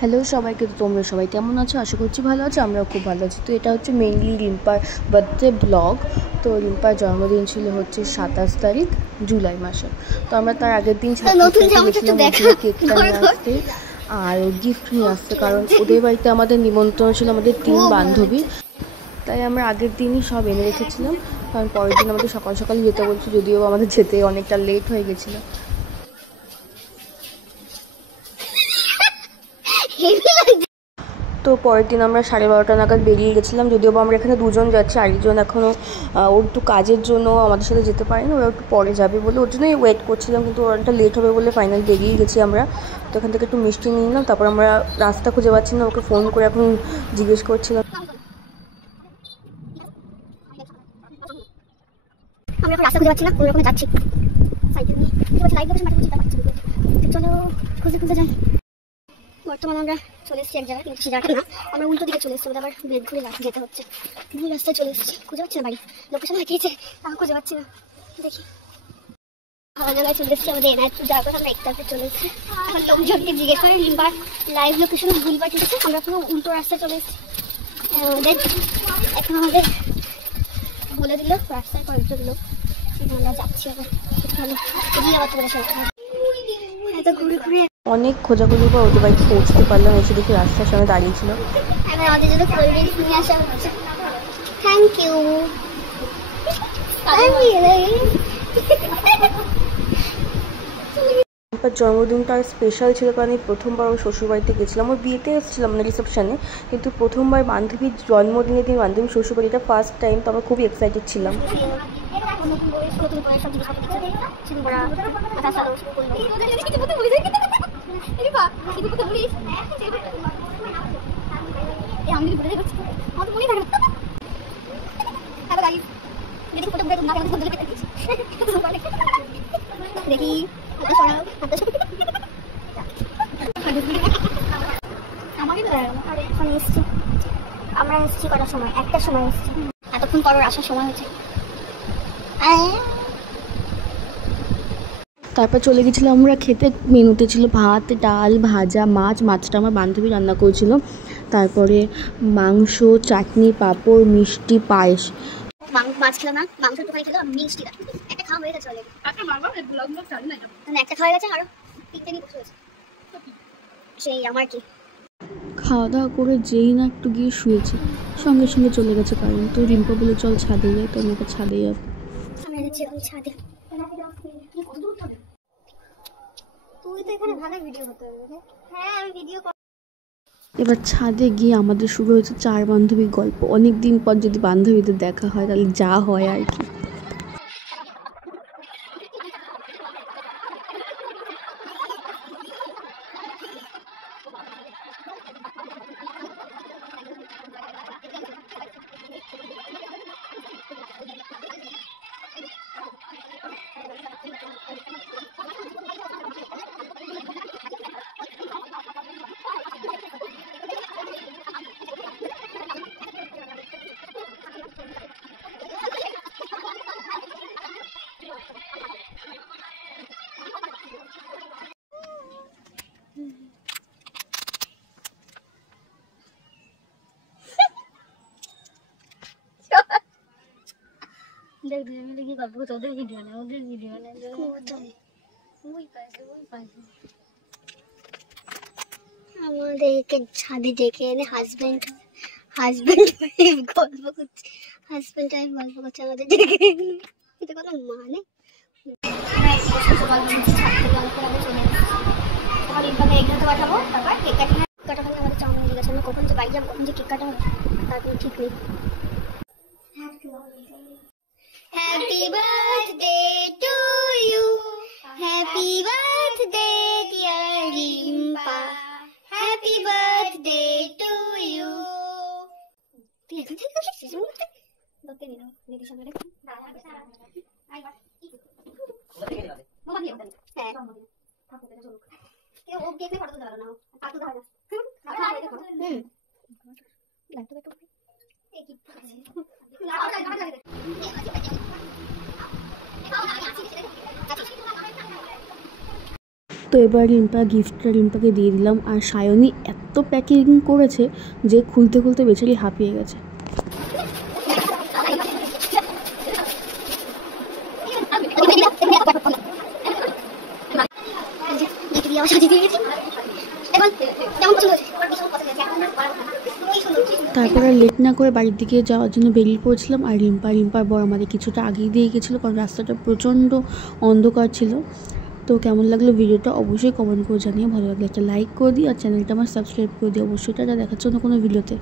Hello সবাইকে, তো তোমরা সবাই কেমন আছো? আশা করছি ভালো আছো, আমরাও খুব ভালো আছি। তো এটা হচ্ছে মেইনলি রিম্পার বার্থডে ব্লগ। তো রিম্পার জন্মদিন ছিল হচ্ছে 27 তারিখ জুলাই মাসে। তো আমরা তার আগের দিন গেছিলাম কেকটা নিয়ে আসতে আর গিফট নিয়ে আসতে, কারণ ওদের বাড়িতে আমাদের নিমন্ত্রণ ছিল আমাদের 3 বান্ধবী। তাই আমরা আগের দিনই সব এনে রেখেছিলাম, কারণ পরের দিন আমাদের সকাল সকাল যেতে বলছি, যদিও আমাদের যেতে অনেকটা লেট হয়ে গেছিলো। তো পরের দিন আমরা 12:30 নাগাদ বেরিয়ে গেছিলাম, যদিও আমরা এখানে দুজন যাচ্ছি, আরেকজন এখনও ওর একটু কাজের জন্য আমাদের সাথে যেতে পারেনি, ওরা একটু পরে যাবে বলে ওর জন্যই ওয়েট করছিলাম, কিন্তু ওটা লেট হবে বলে ফাইনাল বেরিয়ে গেছি আমরা। তো এখান থেকে একটু মিষ্টি নিয়ে নিলাম, তারপর আমরা রাস্তা খুঁজে পাচ্ছি না, ওকে ফোন করে এখন জিজ্ঞেস করছিলাম। আমরা এখন রাস্তা খুঁজে পাচ্ছি না, কোনো রকমে যাচ্ছি সাইকেল নিয়ে। লাইভ লোকেশন মাঠে চিন্তা পাচ্ছি, চলো খুঁজে খুঁজে যাই। বর্তমানে আমরা চলে এসেছি এক জায়গায়, কিন্তু সে জায়গাটা না, আমরা উল্টো দিকে চলে এসেছি, আবার বেদ ঘুরে যেতে হচ্ছে। ভুল রাস্তায় চলে এসেছি, খুঁজে পাচ্ছি না বাড়ি, লোকেশন দেখিয়েছে তাও খুঁজে পাচ্ছি না। দেখি ভালো জায়গায় চলে এসেছি, আমাদের এনআইট যাওয়ার পর আমরা একটাতে চলে এসেছি। এখন তোমজনকে জিজ্ঞেস করে লিম্বার লাইভ লোকেশন ভুলবার ঠিক আছে, আমরা পুরো উল্টো রাস্তায় চলে এসেছি। এখন আমাদের বলে দিল রাস্তায় কয়েকজন লোক, আমরা যাচ্ছি আবার ভালো এগিয়ে আবার তোমাদের সাথে এত ঘুরে ঘুরে অনেক খোঁজাখুঁজির পর ওদের বাড়িতে পৌঁছতে পারলাম, এসে দেখি রাস্তার সামনে দাঁড়িয়েছিল। আমাদের জন্য কোল্ড ড্রিঙ্কস নিয়ে আসা হচ্ছে, থ্যাংক ইউ। আমার জন্মদিনটা স্পেশাল ছিল, কারণ আমি প্রথমবার ওর শ্বশুরবাড়িতে গেছিলাম, ওর বিয়েতে এসেছিলাম মানে রিসেপশানে, কিন্তু প্রথমবার বান্ধবীর জন্মদিনের দিন বান্ধবীর শ্বশুরবাড়িটা ফার্স্ট টাইম, তো আমরা খুবই এক্সাইটেড ছিলাম। দেখি আমরা এসেছি কটার সময়, 1টার সময় এসেছি, এতক্ষণ পর আসার সময় হচ্ছে। তারপর চলে গেছিলাম আমরা খেতে। মেনুতে ছিল ভাত, ডাল, ভাজা, মাছটা আমার বান্ধবী রান্না করেছিল, তারপরে মাংস, চাটনি, পাঁপড়, মিষ্টি, পায়েস। মাছ খেলাম না, মাংস একটু খেলাম, মিষ্টিটা একটা খাওয়া হয়ে গেছে অলরেডি, একটা খাওয়া গেছে, আরো পিকনিক করতে হয়েছে সেই আমার কি। খাওয়া দাওয়া করে যেই না একটু গিয়ে শুয়েছি, সঙ্গে সঙ্গে চলে গেছে কারেন্ট। তো রিম্পা বলে চল ছাদে যাই, তো আমাকে ছাদে যাবো। আমরা যাচ্ছি এখন ছাদে। তুই তো এখানে ভালো ভিডিও করতে পারবি। হ্যাঁ আমি ভিডিও। এবার ছাদে গিয়ে আমাদের শুরু হয়েছে 4 বান্ধবীর গল্প। অনেক দিন পর যদি বান্ধবীদের দেখা হয় তাহলে যা হয় আর কি। দেখ দুজন মিলে কি গল্প করতে, ওদের ভিডিও না, ওদের ভিডিও না, আমাদেরকে ছাদে ডেকে এনে হাজবেন্ড গল্প করছে, হাজবেন্ড টাইপ গল্প করছে আমাদের ডেকে। এটা কোনো মানে? পাঠাবো, তারপর কেক কাটা হলে আমাদের চাউমিন দিয়ে গেছে, আমরা কখন যে বাইক যাবো, কখন যে কেক কাটা হবে তার কোনো ঠিক নেই। Happy birthday to you, happy birthday dear Rimpa, happy birthday to you. তুই এখন থেকে শিখছিস মুখতে? বলতে নিল দিদির সঙ্গে রেখে মামা দিয়ে ওটা হ্যাঁ ঠাকুর থেকে চলুক কেউ ও কেক ফটো তুলতে পারো না, কাকু ধরে না লাগতো একটু এই কি তো এবার গিফটটা রিম্পাকে দিয়ে দিলাম। আর সায়নী এত প্যাকিং করেছে যে খুলতে খুলতে বেচারি হাঁপিয়ে গেছে। তারপর আর লেট না করে বাড়ির দিকে যাওয়ার জন্য বেরিয়ে পড়েছিলাম। আর রিম্পার বর আমাদের কিছুটা আগিয়ে দিয়ে গেছিলো, কারণ রাস্তাটা প্রচণ্ড অন্ধকার ছিল। তো কেমন লাগলো ভিডিওটা অবশ্যই কমেন্ট করে জানিয়ে, ভালো লাগলে একটা লাইক করে দিই, আর চ্যানেলটা আমার সাবস্ক্রাইব করে দিই অবশ্যই। এটা দেখার জন্য কোনো ভিডিওতে।